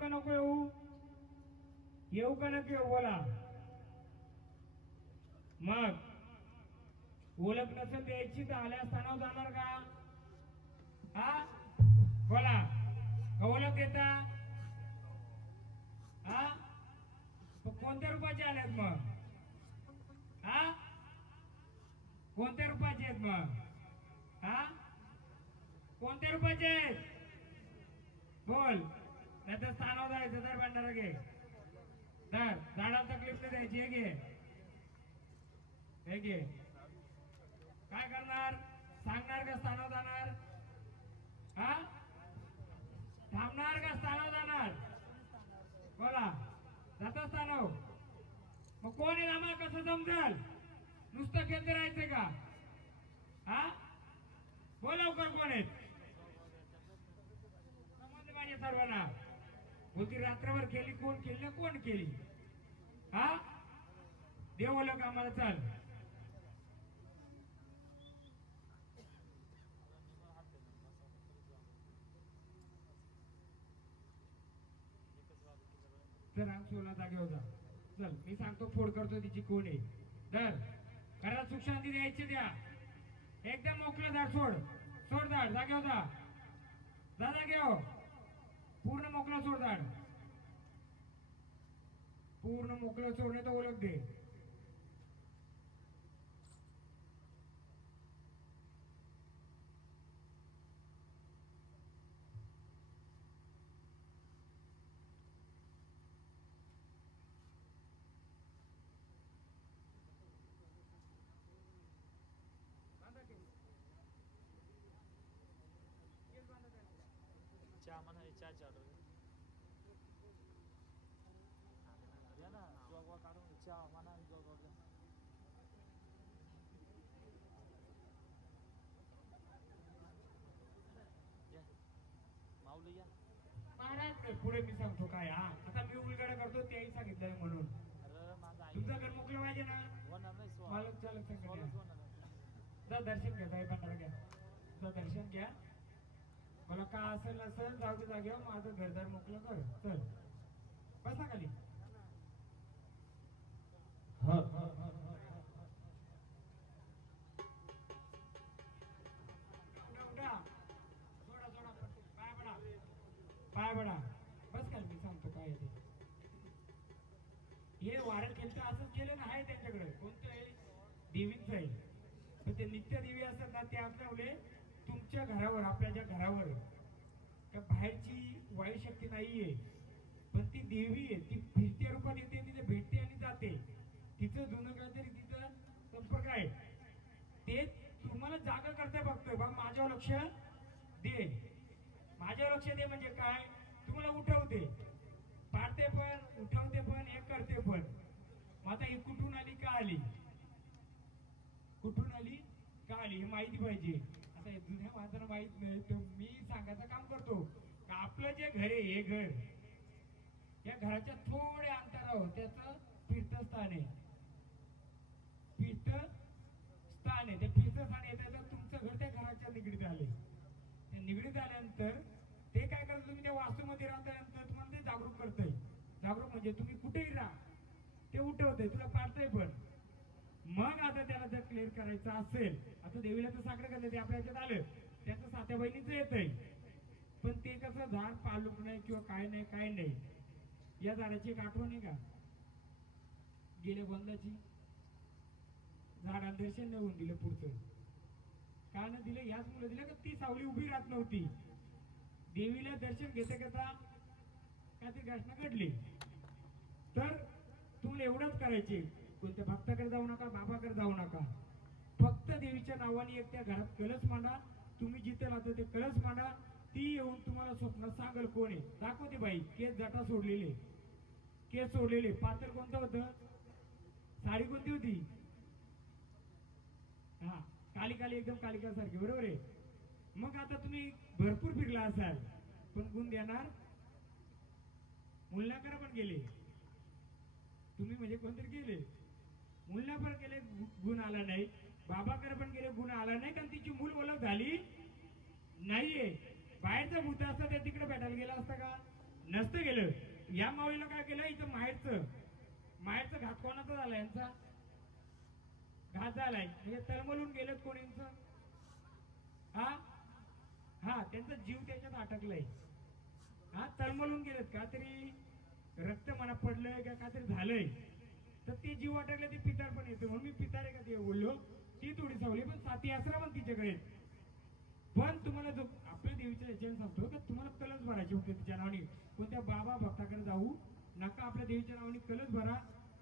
का नको येऊ? येऊ का नको येऊ बोला. मग ओळख नसेल द्यायची तर आल्या स्थानावर जाणार का? हा बोला. ओळख देता हा कोणत्या रूपाचे आल्यात मग? हा कोणत्या रूपाचे आहेत मग? हा कोणत्या रूपाचे आहेत? बोल. नाही तर स्थानावर जायचं तर भांडारा घे. तर झाडाला तकलीफ नाही द्यायची. हे घे. काय करणार? सांगणार का स्थानावर जाणार? हा थांबणार का स्थानावर जाणार? बोला. जाता स्थानावर. मग कोण आहे आम्हाला कसं समजेल? नुसतं केंद्र राहायचं का? हा बोल लवकर. कोण आहेत? समजले माझ्या सर्वांना. होती रात्रभर केली. कोण केली ना कोण केली? हा देवलं कामाला. चल तर आम सोला जागे होता. चल मी सांगतो. फोड करतो तिची कोण आहे. तर घरात सुख शांती द्यायची. द्या एकदम मोकळं झाड. सोड सोड झाड. जागे होता. जा जागे हो. पूर्ण मोकळं सोड झाड. पूर्ण मोकळं सोडणे तर ओळख दे. चहा म्हणा. चहाची ऑर्डर द्या ना. जॉब काढून चहा म्हणा. जॉब ऑर्डर या. माऊली या. महाराज पुढे मी सांगतो काय. हा आता मी उलगडा करतो तेही सांगितलं म्हणून. अरे माझा तुमचं घर मोकळं पाहिजे ना. होणार नाही. मालक चालक सांगत होणार. जा दर्शन घ्या. काही भांडारा घ्या. जा दर्शन घ्या. मला का असेल नसेल जाऊ दे जागेवर. माझं घरदार मोकळं कर. चल बसा खाली. सोडा सोडा. पाय पडा. पाय पडा. बस खाली. मी सांगतो काय ते. हे वारं केलं असंच केलं ना. आहे त्यांच्याकडे. कोणतं आहे? देवींचं आहे. तर ते नित्य देवी असतात ना. ते आपल्यामुळे तुमच्या घरावर आपल्या ज्या घरावर त्या बाहेरची वाईट शक्ती नाहीये. पण ती देवी आहे. ती फिरत्या रूपात येते. तिथे भेटते आणि जाते. तिचं जुनं काहीतरी तिचा संपर्क आहे. ते तुम्हाला जागा करता बघतोय. बघ माझ्यावर लक्ष दे. माझ्यावर लक्ष दे म्हणजे काय? तुम्हाला उठवते. पाडते पण उठवते पण हे करते पण. मग आता ही कुठून आली का आली? कुठून आली का आली हे माहिती पाहिजे. आता हे जुन्या माणसाला माहित नाही. तर मी सांगायचं काम करतो का आपलं जे घर आहे हे घर या घराच्या थोड्या अंतरावर त्याचं तीर्थस्थान आहे. तीर्थस्थान आहे. ते तीर्थस्थान येतं तुमचं घर त्या घराच्या निगडीत आले. त्या निगडीत आल्यानंतर ते काय करतं? तुम्ही त्या वास्तूमध्ये राहल्यानंतर तुम्हाला ते जागरूक करतंय. जागरूक म्हणजे तुम्ही कुठेही राहा ते उठवतंय. तुला पाडतंय पण. मग आता त्याला जर क्लिअर करायचं असेल. आता देवीला तर साकडं करते. ते आपल्या ह्याच्यात आलं. त्याचं सात्या बहिणीचं येतंय. पण ते कसं झाड पालूक नाही किंवा काय नाही काय नाही. या झाडाची एक आठवण आहे का? गेल्या बंदाची झाडाला दर्शन नाही होऊन दिलं पुढचं. का न दिलं? याच मुलं दिलं का ती सावली उभी राहत नव्हती. देवीला दर्शन घेता घेता काहीतरी घटना घडली. तर तुम्हाला एवढंच करायचे. कोणत्या भक्ताकडे जाऊ नका. बाबाकडे जाऊ नका. फक्त देवीच्या नावाने एक त्या घरात कलश मांडा. तुम्ही जिथे राहतो ते कलश मांडा. ती येऊन तुम्हाला स्वप्न सांगल कोण आहे. दाखवते बाई. केस जटा सोडलेले. केस सोडलेले. पात्र कोणतं होतं? साडी कोणती होती? हा काली काली एकदम कालिकासारखी. बरोबर आहे. मग आता तुम्ही भरपूर फिरला असाल पण गुण देणार. मुलाकडे पण गेले तुम्ही म्हणजे कोणतरी गेले. मुलना पण गेले गुण आला नाही. बाबाकडे पण गेले गुण आला नाही. कारण तिची मूल ओळख झाली नाहीये. बाहेरचा भूत असता त्या तिकडे भेटायला गेला असता का? नसतं गेलं. या माऊलीला काय केलं, इथं माहेरचं घात कोणाचा झाला, यांचा घात झालाय. म्हणजे तळमळून गेलं कोणींच. हा त्यांचा जीव त्याच्यात अटकलाय. तळमळून गेलेत का तरी रक्त मना पडलंय का काहीतरी झालंय, तर ते जीव अटकले ते पितार पण येतो. म्हणून मी पितार आहे का ते बोललो. ती थोडी सावली पण साथी आसरा पण तिच्याकडे. पण तुम्हाला जो आपल्या देवीच्या याच्याने सांगतो का तुम्हाला कलश भरायचे होते तिच्या नावाने. कोणत्या बाबा भक्ताकडे जाऊ नका, आपल्या देवीच्या नावाने कलश भरा.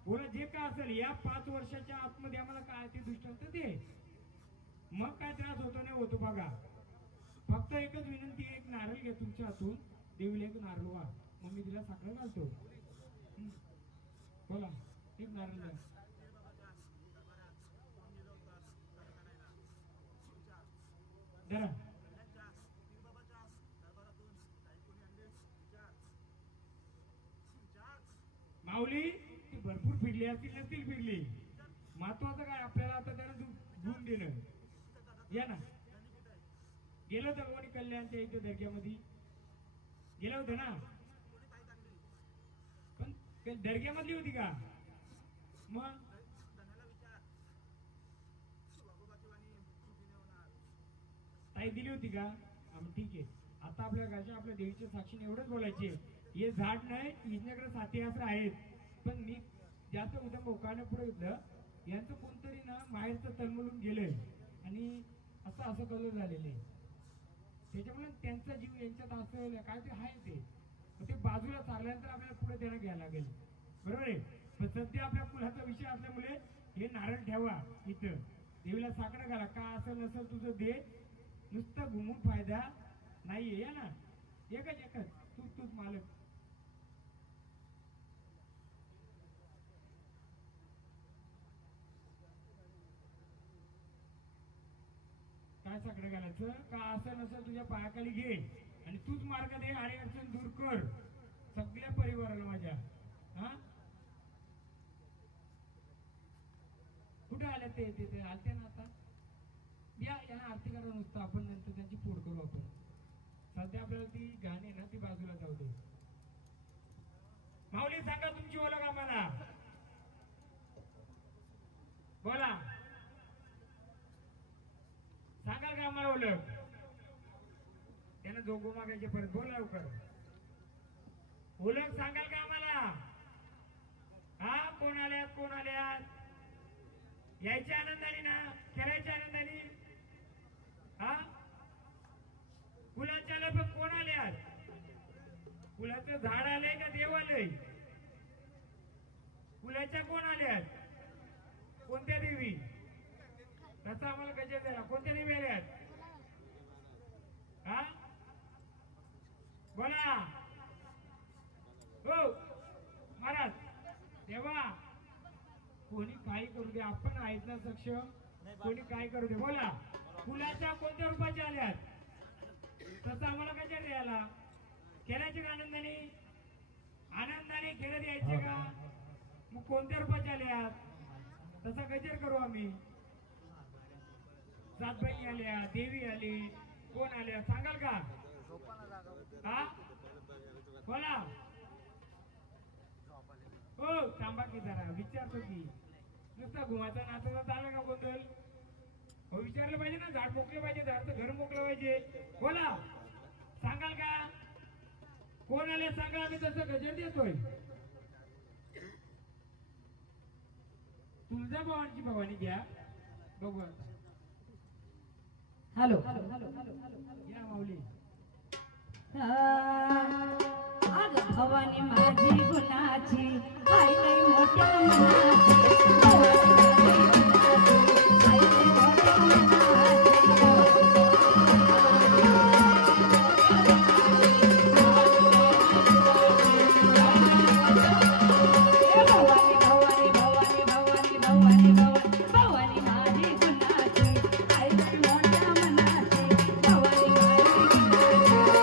बोला जे काय असेल या 5 वर्षाच्या आतमध्ये आम्हाला काय ते दृष्टांत दे, मग काय त्रास होतो नाही होतो बघा. फक्त एकच विनंती, एक नारळ घ्या तुमच्या हातून, देवीला एक नारळ वा, मग मी तिला साखर घालतो. बोला एक नारळ द्या. जरा माऊली ती भरपूर फिरली असतील नसतील फिरली, महत्वाचं काय आपल्याला आता त्याला गुण देणं. या ना गेलो होतं कोणी कल्याणच्या इथे दर्ग्यामध्ये गेलं होतं ना, पण दर्ग्यामधली होती का मग? ताई दिली होती का? ठीक आहे. आता आपल्या घरच्या आपल्या देवीच्या साक्षीने एवढंच बोलायचे, हे झाड नाही हिच्याकडे साथी आसरा आहेत. पण मी जास्त उद्या मोकाने पुढे घेतलं, यांचं कोणतरी ना माहेरचं तळमळून गेलंय आणि असं कलर झालेलं आहे. त्याच्यामुळे त्यांचा जीव यांच्यात असेल काय ते आहे ते बाजूला चालल्यानंतर आपल्याला पुढे त्यांना घ्यायला लागेल. बरोबर आहे. पण सध्या आपल्या कुलाचा विषय असल्यामुळे हे नारळ ठेवा इथं, देवीला साकडं घाला. का असेल नसेल तुझं दे, नुसतं घुमून फायदा नाहीये. या ना एकच तूच मालक. काय साकडं घालायचं, का असं नसेल तुझ्या पायाखाली घे आणि तूच मार्ग दे, आणि अडचण दूर कर सगळ्या परिवाराला माझ्या. कुठे आले ते आलते ना आता. यांना आरती करा नुसतं, आपण नंतर त्यांची फोड करू. आपण सध्या आपल्याला ती गाणी ना ती बाजूला जाऊ दे. माऊली सांगा तुमची ओळख आम्हाला, बोला सांगाल का आम्हाला ओळख? त्यांना जोगो मागायचे परत, बोला लवकर. ओळख सांगाल का आम्हाला? कोण आल्यात यायच्या आनंदाने ना, खेळायच्या आनंदाने. फुलाच्या पण कोण आल्यात? फुलाचं झाड आलंय का देव आलंय? फुलाच्या कोण आल्यात? कोणत्या देवी? तसा आम्हाला गजर द्या. कोणत्या देवी आल्यात? बोला हो महाराज. देवा कोणी काही करू दे, आपण आहेत ना सक्षम. कोणी काय करू दे. बोला फुलाच्या कोणत्या रूपाच्या आल्यात? तसं आम्हाला गजर द्यायला. खेळायचे का आनंदाने खेळत यायचे का? मग कोणत्या रूपाच्या आल्यात? तसा गजर करू आम्ही. जातबाई आल्या, देवी आली, कोण आल्या सांगाल का? बोला हो. थांबा की जरा विचारतो की, नुसता घुमाचा नाचाचा चालला का गोंधळ? हो विचारलं पाहिजे ना, झाड मोकलं पाहिजे, झाडचं घर मोकलं पाहिजे. बोला सांगाल का? कोण आले सांगा, आम्ही तसं गजर देतोय. तुळजा भवानीची भवानी घ्या बघू आता. हॅलो या माऊली. भवानी माझी गुणाची, आई लई मोठ्या मनाची. भवानी माझी गुणाची, आई लई मोठ्या मनाची. भवानी माझी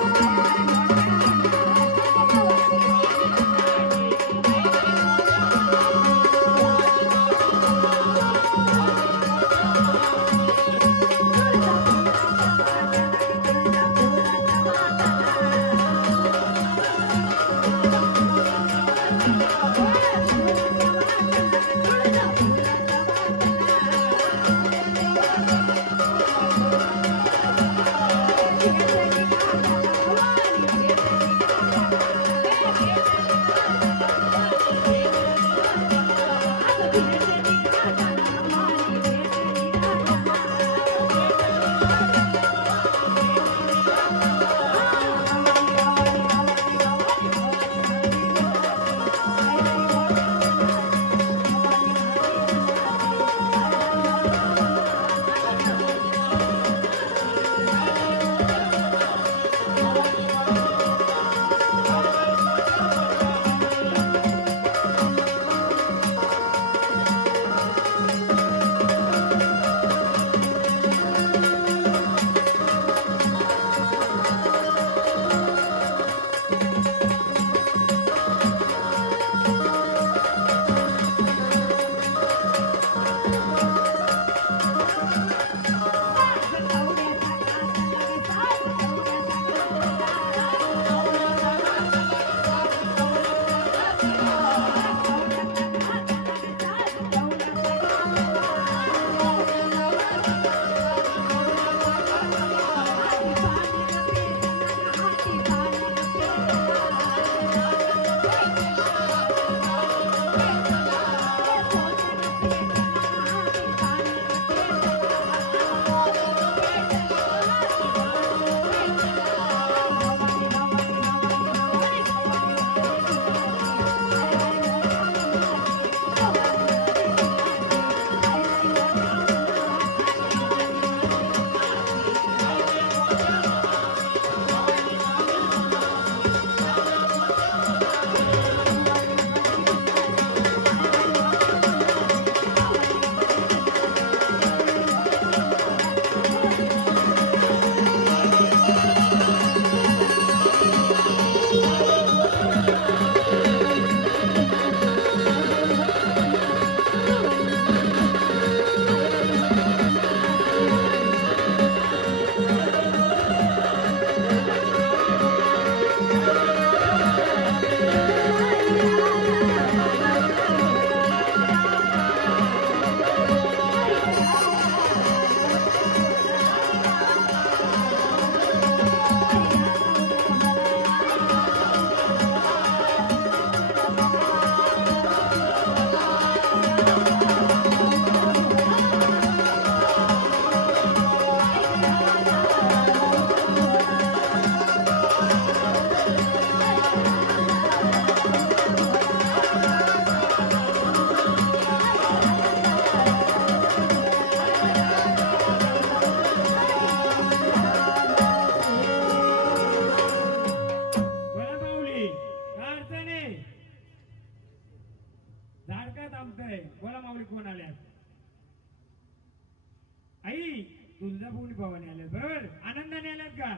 तुळजाभवानी भवानी आल्यात बरोबर, आनंदाने आल्यात का?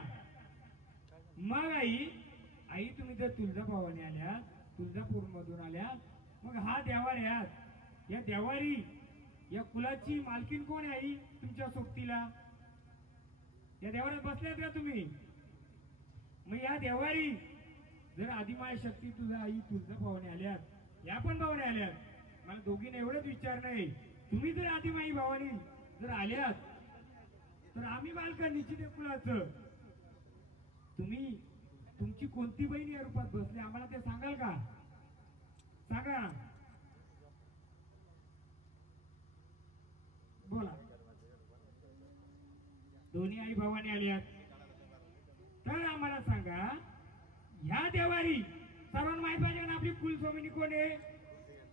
मग आई तुम्ही जर तुळजाभवानी आल्यात, तुळजापूर मधून आल्यात, मग हा देवार या देवारी या कुलाची मालकीन कोण आहे आई तुमच्या सोबतीला? या देवारात बसल्यात का तुम्ही? मग या देवारी जर आदिमाय शक्ती तुझा आई तुळजाभवानी आल्यात, या पण भवानी आल्यात, मला दोघींना एवढंच विचार नाही, तुम्ही जर आदिमाई भवानी जर आल्यात तर आम्ही बालका निश्चित कुलाचं, तुम्ही तुमची कोणती बहीण या रूपात बसली आम्हाला ते सांगाल का? सांगा, बोला. दोन्ही आई भावाने आल्यात तर आम्हाला सांगा, ह्या देवारी सर्वांना माहित पाहिजे ना आपली कुलस्वामिनी कोण आहे?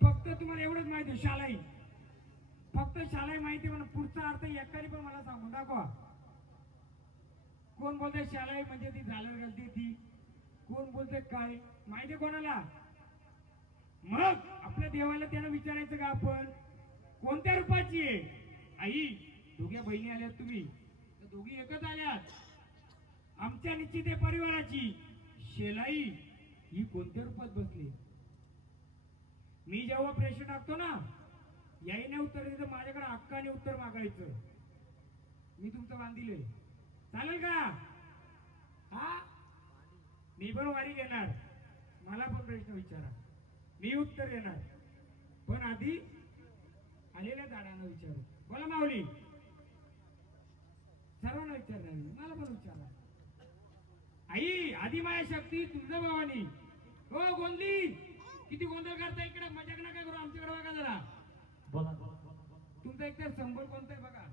फक्त तुम्हाला एवढंच माहिती आहे, शालाई. फक्त शालाई माहिती म्हणून पुढचा अर्थ एकाने पण मला सांगून दाखवा. कोण बोलतंय शालाई म्हणजे ती झालर घालते ती? कोण बोलतंय काय माहिती कोणाला? मग आपल्या देवाला त्यानं विचारायचं का आपण कोणत्या रूपाची आहे? आई दोघ्या बहिणी आल्यात, तुम्ही तर दोघी एकच आल्यात. आमच्या निश्चित परिवाराची शेलाई ही कोणत्या रूपात बसली? मी जेव्हा प्रश्न टाकतो ना, याईने उत्तर दिलं, माझ्याकडे हक्काने उत्तर मागायचं. मी तुमचं बांधिलंय, चालेल का? हा, मी पण वारी घेणार, मला पण प्रश्न विचारा, मी उत्तर देणार, पण आधी आलेल्या झाडांना विचारू. बोला माऊली, सर्वांना विचारणार, मला पण विचारा. आई आदिमाया शक्ती तुळजाभवानी, हो गोंधळी किती गोंधळ करता इकडे, मजाक नका करू, आमच्याकडे बघा जरा. तुमचा एकतर संबळ कोणता आहे बघा.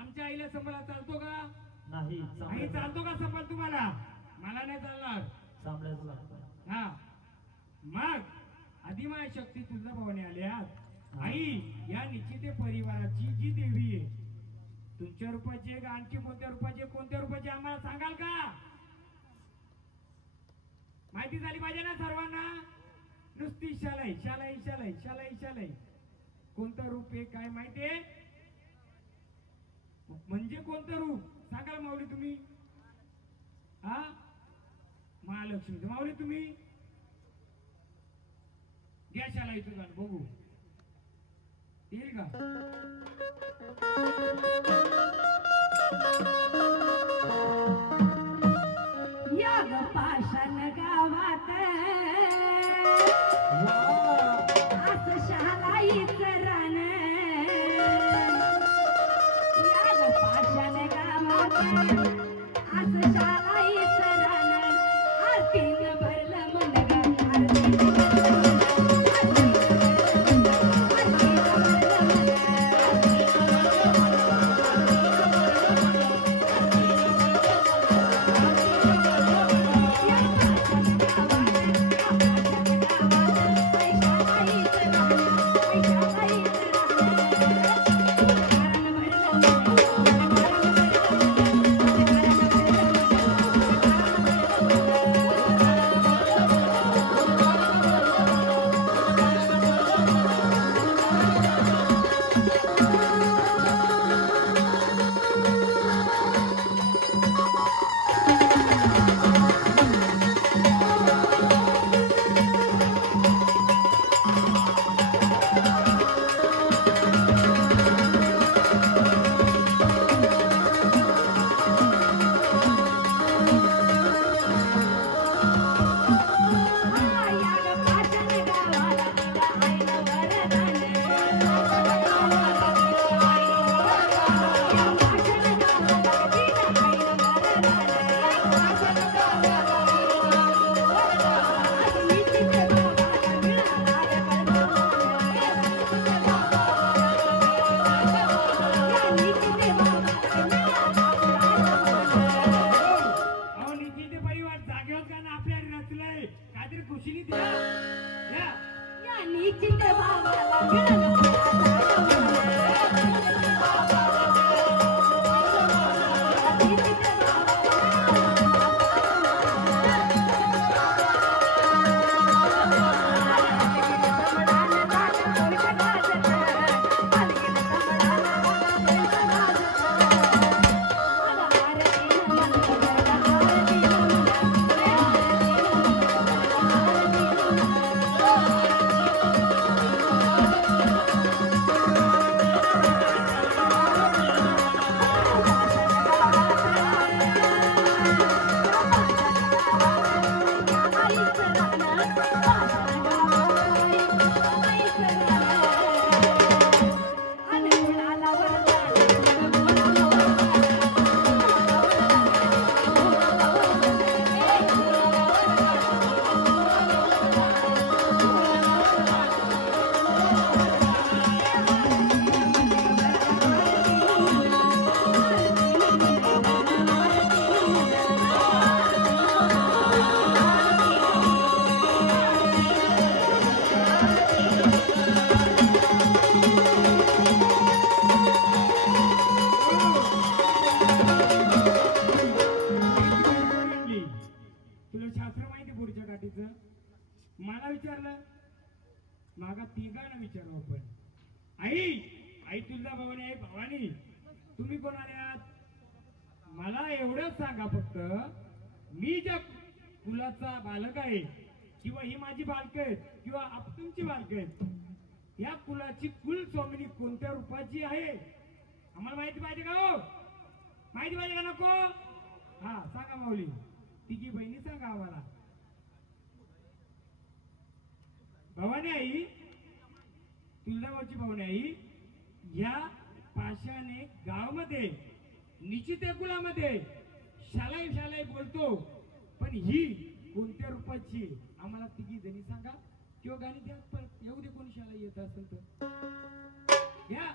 आमच्या आईला संबळ चालतो का? नाही. आई चालतो का संबळ तुम्हाला? मला नाही चालणार. हा, मग आदिमाया शक्ती तुळजाभवानी आल्यात. आई या निश्चित परिवाराची जी देवी आहे, तुमच्या रूपाची का आणखी कोणत्या रूपाची आम्हाला सांगाल का? माहिती झाली पाहिजे ना सर्वांना. नुसती शालाई शालाई शालाई शालाई शालाई, कोणतं रूप आहे काय माहितीये? म्हणजे कोणतं रूप सांगाल माऊली तुम्ही? हा, महालक्ष्मी. माऊली तुम्ही घ्या शालाईचं गाणं बघू, येईल का? या ग पाषाण गावात असं शालाईचं रान, या ग पाषाण गावात असं शालाईचं रान, आरतीनं भरलं मन ग, आरतीनं भरलं मन. मला विचारलं मागा तिघांना विचारू आपण आई आई तुझा भवानी आई भवानी तुम्ही कोण आल्यात मला एवढंच सांगा फक्त मी ज्या कुलाचा बालक आहे किंवा ही माझी बालक आहेत किंवा तुमची बालक आहेत या कुलाची कुल स्वामिनी कोणत्या रूपाची आहे आम्हाला माहिती पाहिजे का हो माहिती पाहिजे का नको हा सांगा माऊली तिघी बहिणी सांगा आम्हाला भवानी आई तुळजाभवानीची भवानी आई या पाशाने गावामध्ये निश्चित कुलामध्ये शालाई बोलतो पण ही कोणत्या रूपाची आम्हाला तिघी जणी सांगा किंवा गाणी द्या परत येऊ दे कोणी शाला येत असेल तर घ्या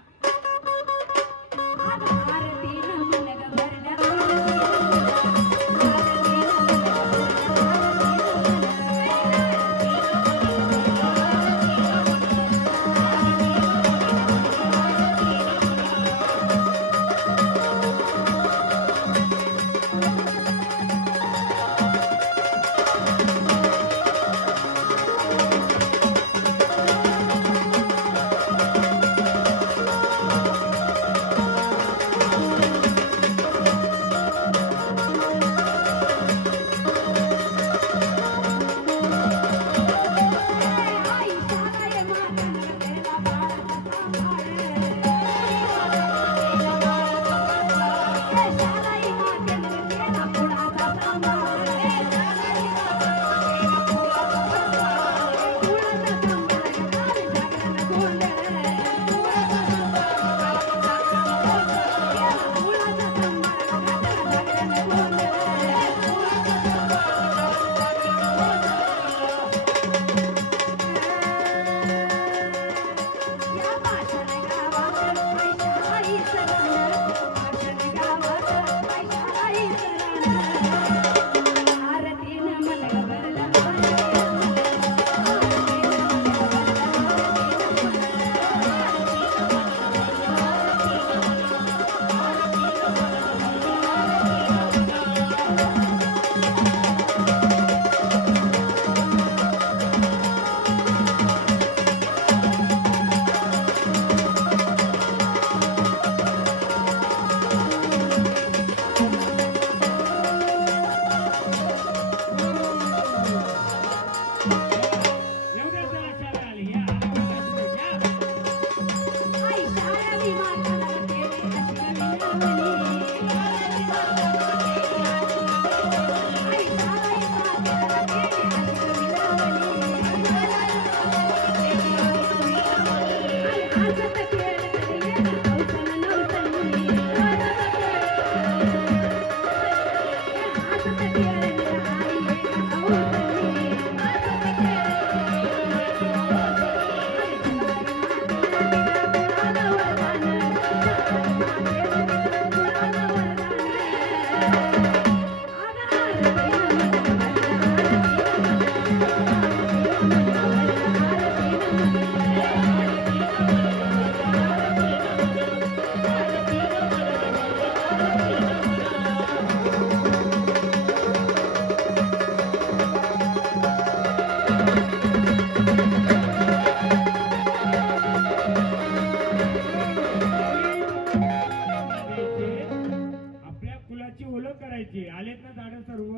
आलेत ना झाड सर्व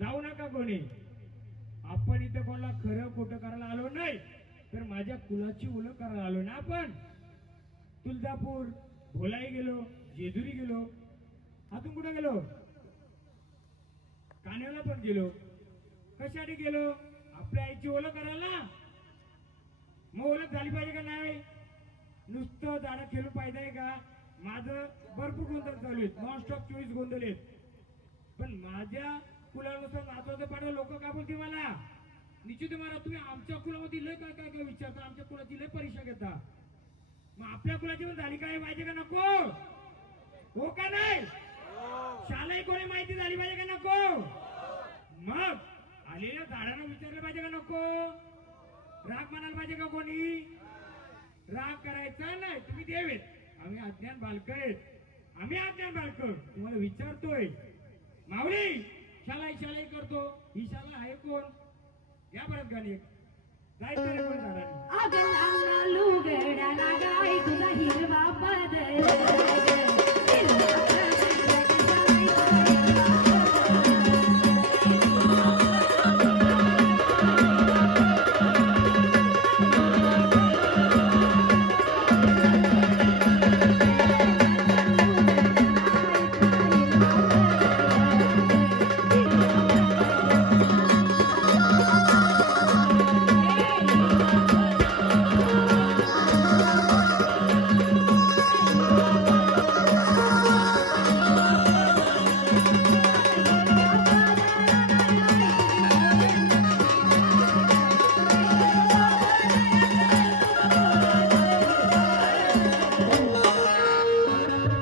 जाऊ नका कोणी आपण इथे कोणाला खरं खोटं करायला आलो नाही तर माझ्या कुलाची ओळख करायला आलो ना आपण तुळजापूर भोलाई गेलो जेजुरी गेलो अजून कुठे गेलो कान्याला पण गेलो कशासाठी गेलो आपल्या आईची ओळख करायला मग ओळख झाली पाहिजे का नाही नुसतं झाडं खेळून पाहिजे का माझं भरपूर गोंधळ चालू आहेत नॉनस्टॉप 24 गोंधळ आहेत पण माझ्या कुलानुसार नाचवते पाडे लोक काय बोलते मला निश्चित मला तुम्ही आमच्या कुलामध्ये लय काय काय काय विचारता आमच्या कुलाची लय परीक्षा घेता मग आपल्या कुलाची पण झाली काय पाहिजे का नको हो का नाही शाळा कोणी माहिती झाली पाहिजे का नको मग आलेल्या झाडांना विचारलं पाहिजे का नको राग म्हणायला पाहिजे का कोणी राग करायचा नाही तुम्ही देवेत आम्ही अज्ञान बालक आहेत आम्ही अज्ञान बालक तुम्हाला विचारतोय माऊली शाला करतो ही शाला आहे कोण या परत गाणी एक जायचं रे पण झाडाने अग लाला लुगडा गाय तुझा हिरवा पदर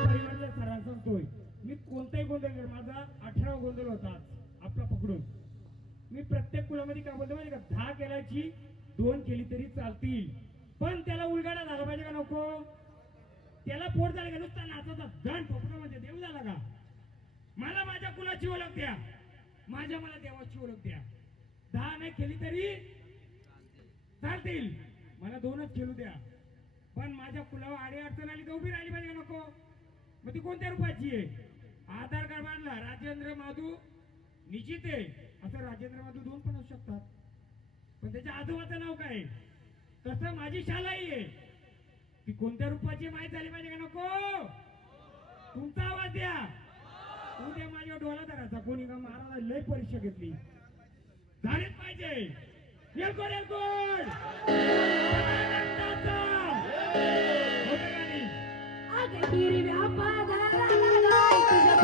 परिवारच्या सरांना सांगतोय मी कोणताही गोंधळ कर माझा 18 गोंधळ होता आपला पकडून मी प्रत्येक कुलामध्ये काय बोलतो माहिती का 10 केल्याची 2 केली तरी चालतील पण त्याला उलगाडा झाला पाहिजे का नको त्याला पोट झालं का नुसता नाचाचा जण ठोकण्यामध्ये देव झाला का मला माझ्या कुलाची ओळख द्या मला देवाची ओळख द्या 10 नाही केली तरी चालतील मला 2च खेळू द्या पण माझ्या कुलावर आडी अडचण आली तर उभी राहिली पाहिजे का नको मग ती कोणत्या रूपाची आहे आधार कार्ड बांधला राजेंद्र माधू निश्चित आहे असं राजेंद्र माधू 2 पण असू शकतात पण त्याच्या आजोबाचं नाव काय तसं माझी शालाई आहे ती कोणत्या रूपाची माहीत झाली पाहिजे का नको तुमचा आवाज द्या उद्या माझ्या डोळा धराचा कोणी का महाराज लय परीक्षा घेतली झालीच पाहिजे एलकोड एलकोड अग हिरव्या पदराला गाय तुझा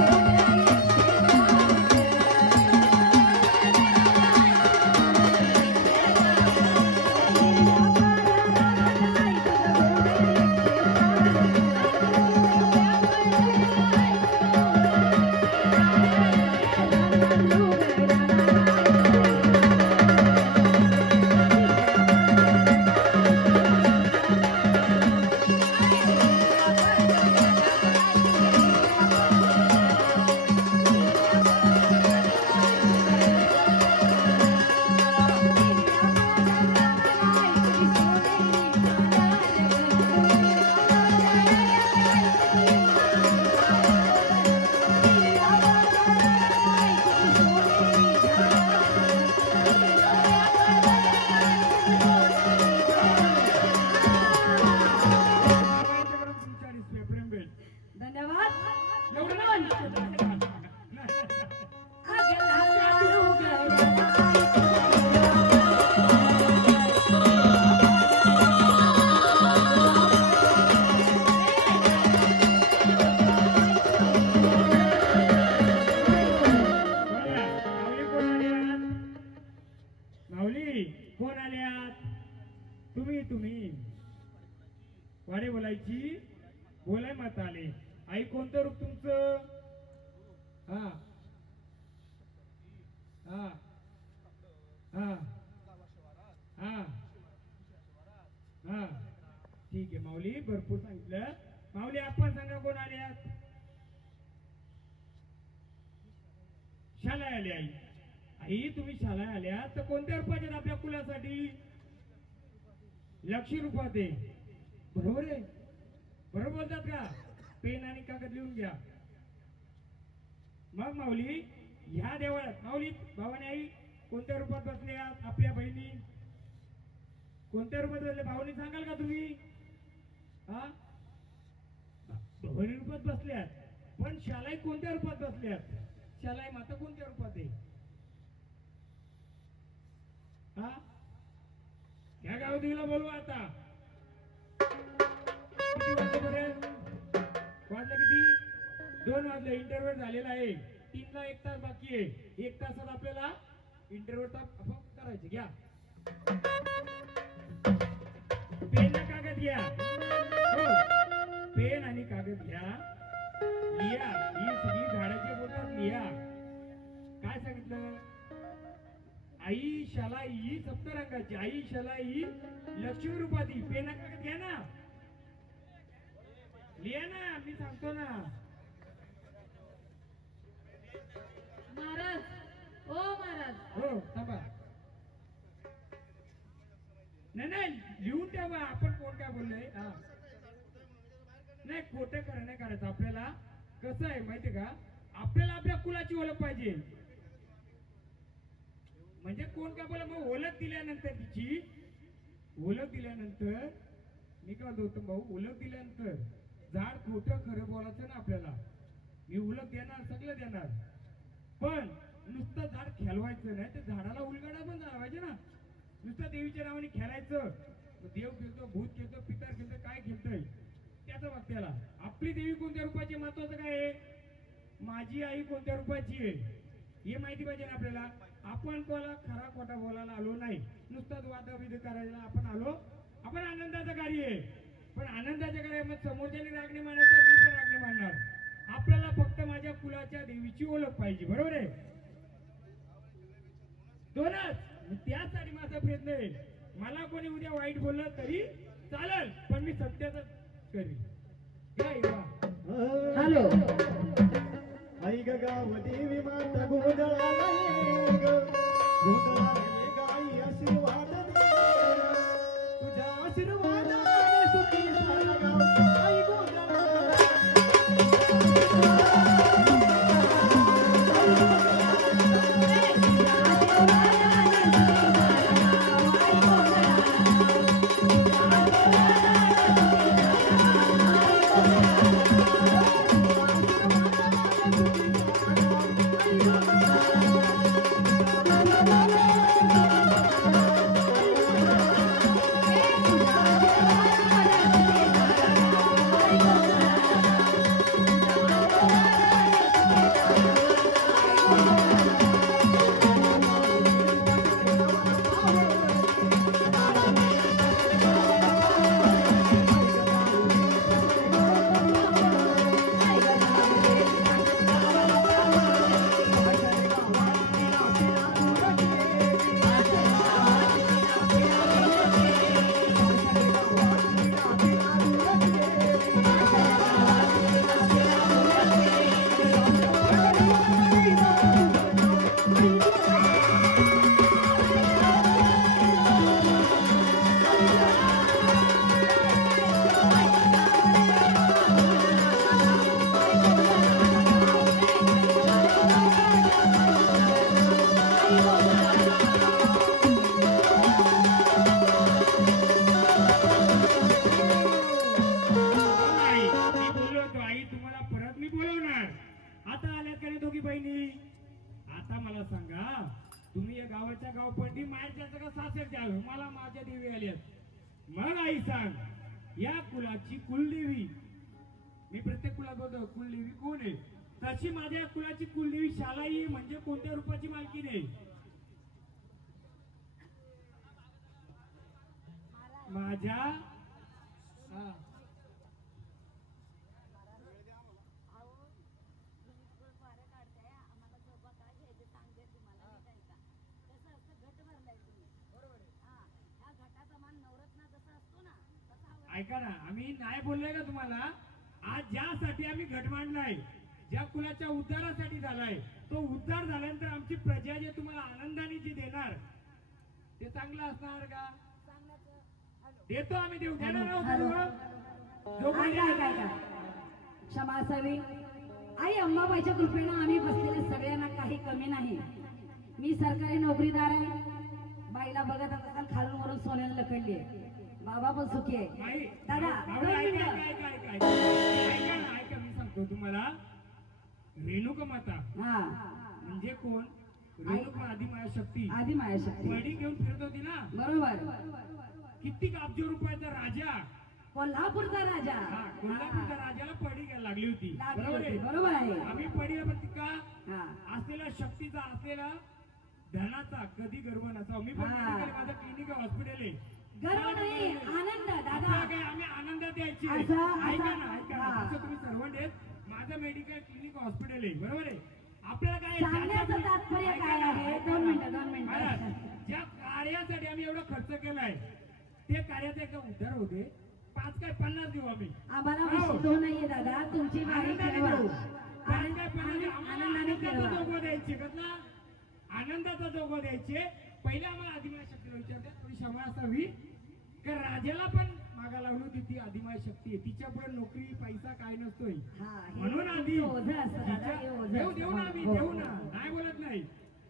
धन्यवाद अग लाला लुगडा माऊली कोण आल्यात तुम्ही वाडे बोलायची बोलाय माता आले आई कोणतं रूप तुमचं हा हा हा हा हा ठीक आहे माऊली भरपूर सांगितलं माऊली आपण सांगा कोण आल्यात शाळा आली आई आई तुम्ही शाळा आल्या तर कोणत्या रूपात आहेत आपल्या कुलासाठी लक्षी रूपात आहे बरोबर आहे बरोबर बोलतात का पेन आणि कागद लिहून घ्या मग माऊली ह्या देवळात माऊली भावाने आई कोणत्या रूपात बसल्यात आपल्या बहिणी कोणत्या रूपात बसल्या भावानी सांगाल का तुम्ही हा भवानी रूपात बसल्यात पण शालाई कोणत्या रूपात बसल्यात शालाई माता कोणत्या रूपात आहे हा ह्या गावदेवीला बोलवा आता किती वाजलेपर्यंत वाजलं किती 2 वाजले इंटरव्ह्यू झालेला आहे 3 ला 1 तास बाकी आहे 1 तासात आपल्याला इंटरव्ह्यू करायचे घ्या पेन कागद घ्या हो पेन आणि कागद घ्या लिहा ही सगळी झाडाची बोलतात लिहा काय सांगितलं आई शाला ही सप्तरंगाची आई शाला ही लक्ष्मी रूपाती पेन कागद घ्या ना लिहा ना मी सांगतो ना महाराज ओ महाराज हो थांबा नाही नाही लिहून ठेवा आपण कोण काय बोललोय. हा नाही खोटं खरं नाही करायचं आपल्याला. कसं आहे माहितीये का आपल्याला आपल्या कुलाची ओळख पाहिजे. म्हणजे कोण काय बोला मग ओळख दिल्यानंतर तिची ओळख दिल्यानंतर मी काय बोलतो भाऊ ओळख दिल्यानंतर झाड खोटं खरं बोलायचं ना आपल्याला. मी ओळख देणार सगळं देणार पण नुसतं झाड खेळवायचं नाही तर झाडाला उलगडा पण झाला पाहिजे ना. नुसतं देवीच्या नावाने खेळायचं देव खेळतो भूत खेळतो पितर खेळतो काय खेळतोय त्याचं बघ त्याला. आपली देवी कोणत्या रूपाची महत्वाचं काय आहे. माझी आई कोणत्या रूपाची आहे हे माहिती पाहिजे ना आपल्याला. आपण कोणाला खरा खोटा बोलायला आलो नाही नुसतं वादविद करायला आपण आलो. आपण आनंदाचं कार्य आहे पण आनंदाच्या कार्यामध्ये समोरच्याने रागणे मानायचा मी पण रागणे मानणार. आपल्याला फक्त माझ्या कुलाच्या देवीची ओळख पाहिजे बरोबर आहे. दोनच त्यासाठी माझा प्रयत्न आहे. मला कोणी उद्या वाईट बोललं तरी चालेल पण मी सत्याच करीन. हॅलो आई ग गाव देवी माता गोंधळाला ये ग गोंधळाला ये गाई आशीर्वाद दे तुझ्या आशीर्वादाने सुखी सारा गाव आई गोंधळाला मला माझ्या देवी आल्यात मग आई सांग या कुलाची कुलदेवी. मी प्रत्येक कुलात बोलतो कुलदेवी कोण आहे तशी माझ्या कुलाची कुलदेवी शालाई म्हणजे कोणत्या रूपाची मालकीण आहे. माझ्या ऐका ना आम्ही नाही बोललोय का तुम्हाला. आज ज्यासाठी आम्ही घट मांडलाय ज्या कुलाच्या उद्धारासाठी झालाय तो उद्धार झाल्यानंतर आमची प्रजा जे तुम्हाला आनंदाने जे देणार ते चांगलं असणार का. देतो आम्ही देऊ देणार आहोत जो कोणी क्षमा असावी. आई अंबाबाईच्या कृपेनं आम्ही बसलेले सगळ्यांना काही कमी नाही. मी सरकारी नोकरीदार आहे. बाईला बघत आता खालून वरून सोन्याला लकडली आहे. बाबा पण सुखी आहे. दादा ऐका मी सांगतो तुम्हाला. रेणुका माता म्हणजे कोण. रेणुका आदिमाया शक्ती. आदिमाया शक्ती पडी घेऊन फिरत होती ना बरोबर. किती अब्ज रुपयाचा राजा कोल्हापूरचा राजा. कोल्हापूरच्या राजाला पडी घ्यायला लागली होती बरोबर आहे. आम्ही पडीला पण का असलेला शक्तीचा असलेला धनाचा कधी गर्व नसावा. मी पण माझं क्लिनिक हॉस्पिटल आहे. गर्व नाही आनंद दादा. काय आम्ही आनंदात द्यायची. ऐका ना तुम्ही सर्वंट आहेत. माझं मेडिकल क्लिनिक हॉस्पिटल आहे बरोबर आहे. आपल्याला काय सांगण्याचं तात्पर्य काय आहे. 2 मिनिटं ज्या कार्यासाठी आम्ही एवढा खर्च केलाय ते कार्याचा एकदा उद्धार होते 5 काय 50 देऊ आम्ही. आम्हाला विषय नाहीये दादा. तुमची आनंदाचा जोगो द्यायचे. पहिले आम्हाला आदिमाया शक्तीला विचारते थोडी क्षमा असावी. का राजाला पण मागा लावली होती ती आदिमाय शक्ती आहे. तिच्या पुढे नोकरी पैसा काय नसतोय. हा, हे म्हणून आधी तुमचं ओझं असतं दादा, हे ओझं देऊ असतं. देऊ ना आम्ही हो, देऊ हो. ना नाही बोलत नाही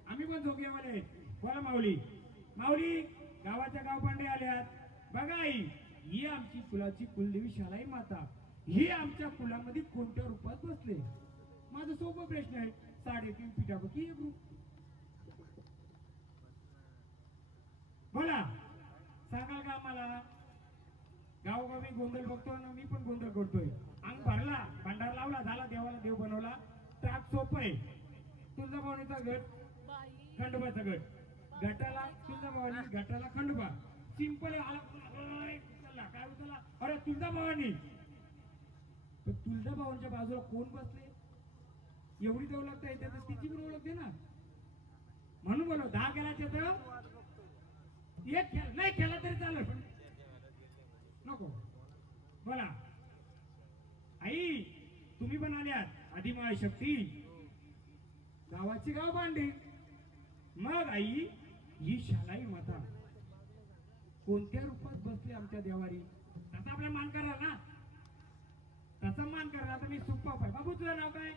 आम्ही पण झोक्यावाले बोला माऊली माऊली गावाच्या गावपांडे आल्यात बघा आई ही आमची कुलाची कुलदेवी शालाई माता ही आमच्या कुलामध्ये कोणत्या रूपात बसले माझा सोपा प्रश्न आहे 3.5 पिठापैकी एक रूप बोला सांगाल का आम्हाला गावोगावी गोंधळ बघतो ना मी पण गोंधळ करतोय अंग भरला भांडार लावला झाला देवाला देव बनवला टाक सोपं आहे तुळजाभवानीचा गट खंडोबाचा गट गटाला तुळजाभवानी गटाला खंडोबा सिंपल उचलला काय उचलला अरे तुळजाभवानी पण तुळजाभवानीच्या बाजूला कोण बसले एवढी देऊ लागता येते तर तिची पण ओळख दे ना म्हणून बोलो 10 केलाचे तर एक खेळ नाही केला तरी चालेल पण नको बोला आई तुम्ही पण आल्यात आदिमाय शक्ती गावाची गाव बांधली मग आई ही शालाई माता कोणत्या रूपात बसली आमच्या देवारी तसा आपला मान करा ना तसा मान करा आता मी सुप्पा पाय बाबू तुझं नाव काय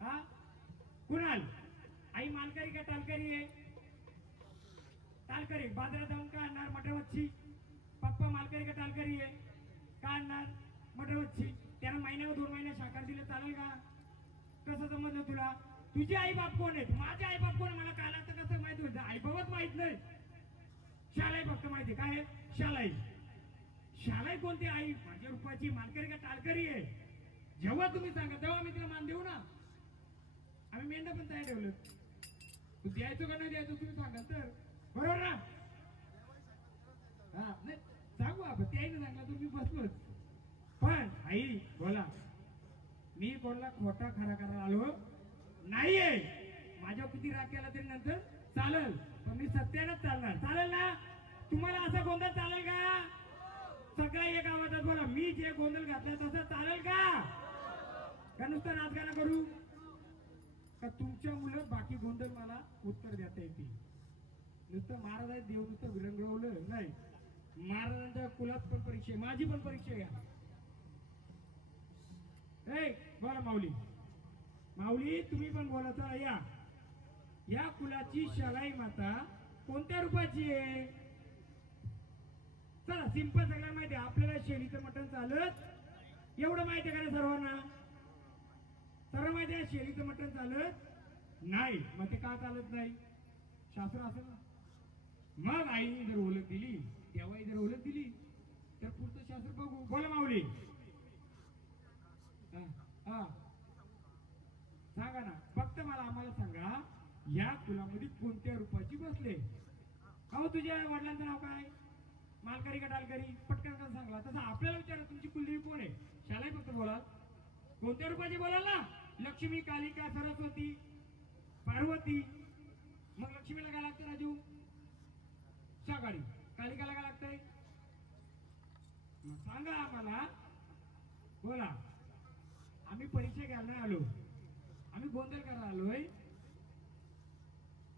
हा कुणाल आई मानकरी का टालकरी आहे टालकरी बाजारात जाऊन का आणणार मटर मच्छी पप्पा मालकरी का टालकरी आहे का आणणार मटर मच्छी त्यानं महिन्यावर 2 महिने शाकाहार दिले चालेल का कसं समजलं तुला तुझे आई बाप कोण आहेत माझे आई बाप कोण मला काल आता कसं माहिती होतं आई बाबच माहित नाही शालाई फक्त माहिती काय आहे शालाई शालाई कोणती आई माझ्या रूपाची मानकरी का टालकरी आहे जेव्हा तुम्ही सांगा तेव्हा आम्ही तिला मान देऊ ना आम्ही मेंढा पण तयार ठेवलं तू द्यायचो का नाही द्यायचो तुम्ही सांगा तर बरोबर ना हा नाही सांगू आपण ते आईने सांगला तुम्ही बसलोच पण आई बोला मी कोणला खोटा खरा करायला आलो नाहीये माझ्या किती राग केला तरी नंतर चालेल पण मी सत्यानंच चालणार चालेल ना तुम्हाला असा गोंधळ चालेल का सगळ्या एक आवाजात बोला मी जे गोंधळ घातला तसं चालेल का नुसतं नाचगाणं करू का तुमच्या मुलं बाकी गोंधळ मला उत्तर देता येतील नुसतं महाराज आहे देव नुसतं विरंगळवलं नाही महाराजांच्या कुलात पण परीक्षा माझी पण परीक्षा घ्या बोला माऊली माऊली तुम्ही पण बोला चला या कुलाची शालाई माता कोणत्या रूपाची आहे चला सिंपल सगळ्यांना माहिती आहे आपल्याला शेळीचं मटण चालत एवढं माहिती आहे का सर्वांना सर्व माहिती आहे शेळीचं मटण चालत नाही मग ते का चालत नाही शास्त्र असेल ना मग आईने जर ओळख दिली तेव्हाही जर ओळख दिली तर पुढचं शास्त्र बघू बोला माऊली हा सांगा ना फक्त मला आम्हाला सांगा या कुलामध्ये कोणत्या रूपाची बसले अहो तुझ्या वडिलांचं नाव काय मालकरी का टालकरी पटकन का सांगला तसं आपल्याला विचारा तुमची कुलदेवी कोण आहे शालाई फक्त बोलाल कोणत्या रूपाची बोलाल ना लक्ष्मी कालिका सरस्वती पार्वती मग लक्ष्मीला काय लागतं राजू शाकाहारी कालिकाला काय लागतंय सांगा आम्हाला बोला आम्ही परीक्षा घ्यायला नाही आलो आम्ही गोंधळ करायला आलोय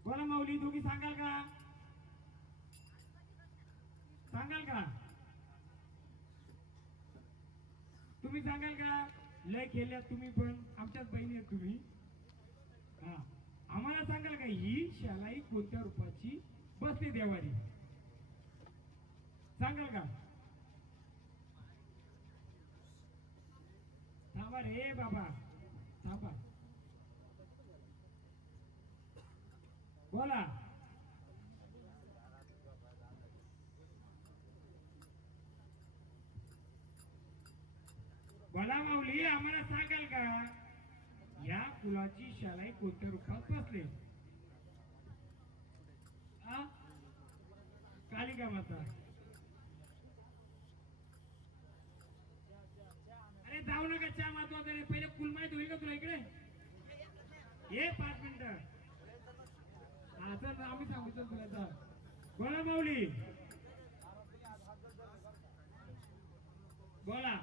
बोला माऊली दोघी सांगाल का तुम्ही सांगाल का लय केल्या तुम्ही पण आमच्याच बहिणी आहेत तुम्ही हा आम्हाला सांगाल का ही शालाई कोणत्या रूपाची बसते देवारी सांगाल का थांबा रे बाबा थांबा बोला बोला माऊली आम्हाला सांगाल का या कुलाची शालाई कोणत्या रूपात बसले कालिका माता अरे जाऊ नका चहा महत्वाचा रे पहिले कुल माहित होईल का तुला इकडे ये 5 मिनिटं हा तर आम्ही सांगू तुला तर बोला माऊली बोला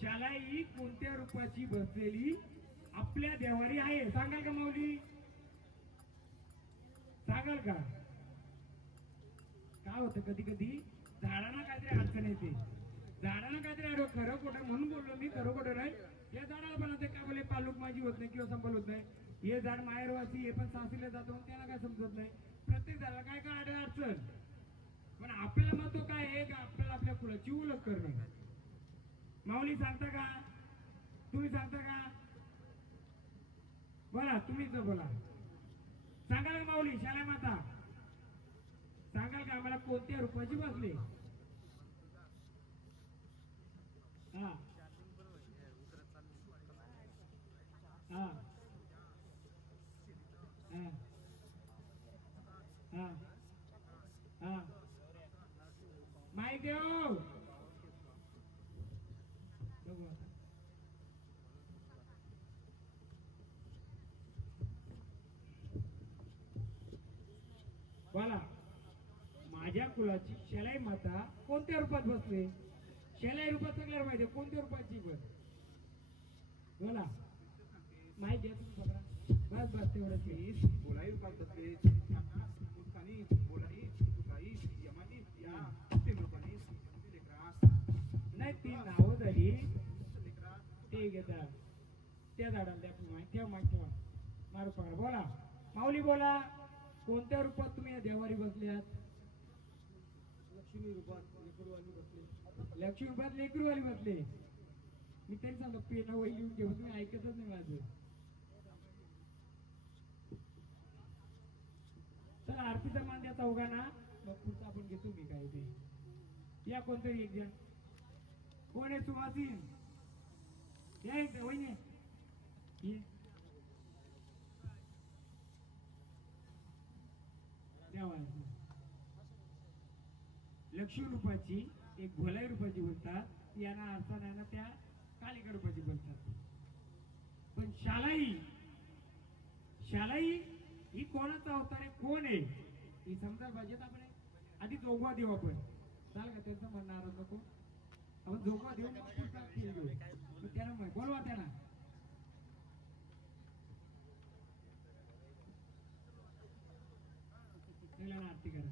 शालाई कोणत्या रूपाची बसलेली आपल्या देवारी आहे सांगाल का माऊली सांगाल का काय होतं कधी कधी झाडांना काहीतरी अडचण येते, झाडांना काहीतरी अरे खरं खोटं म्हणून बोललो मी, खरं खोटं नाही. या झाडाला पण आता काय बोले पालूक माझी होत नाही किंवा संपल होत नाही. हे झाड माहेरवासी हे पण सासरीला जातो म्हणून त्याला काय समजत नाही. प्रत्येक झाडाला काय काय अडचण, पण आपल्याला महत्व काय आहे का आपल्याला आपल्या कुळाची ओळख करणं. माऊली सांगता का, तुम्ही सांगता का, बोला तुम्हीच बोला. सांगाल का माऊली, शाला माता सांगाल का आम्हाला कोणत्या रूपाची बसले? हा हा हा हा हा माहिती देव बघू आता. बोला माझ्या कुलाची शेलाई माता कोणत्या रूपात बसले? शेलाई रूपात सगळ्याला माहिती आहे, कोणत्या रूपाची पण बोला माहिती आहे तुम्ही बघा. बस बस तेवढंच. बोलाई रूपात बसले, मुस्कानी बोलाई तुकाई यमानी या तीन रूपानी लेकरास. नाही ती नावं झाली ते घेतात त्या झाडाला त्या माहिती ठेवा माहिती ठेवा मारू पकडा. बोला माऊली बोला कोणत्या रूपात तुम्ही या देवारी बसल्यात? लक्ष्मी रूपात लेकरवाली बसले. लक्ष्मी रूपात लेकरूवाली बसले. मी तरी सांगतो पेना वही लिहून ठेवू, तुम्ही ऐकतच नाही माझं. चला आरतीचा मान द्या चौघांना, मग पुढचा आपण घेतो मी काय ते. या कोणतरी एक जण कोण आहे? सुवासीन या एक वहिनी ये. लक्ष्मी रूपाची एक भोलाई रूपाची बोलतात, यांना अर्थाना त्या कालिका रूपाची बोलतात. पण शालाई शालाई ही कोणाचा अवतार आहे, कोण आहे ही समजा पाहिजे. आपण आधी जोगवा देऊ आपण, चालेल का? त्यांचं म्हणणार नको, आपण जोगवा देऊ मग पुढचा खेळ घेऊ. मग त्यांना बोलवा, त्यांना आरती करा.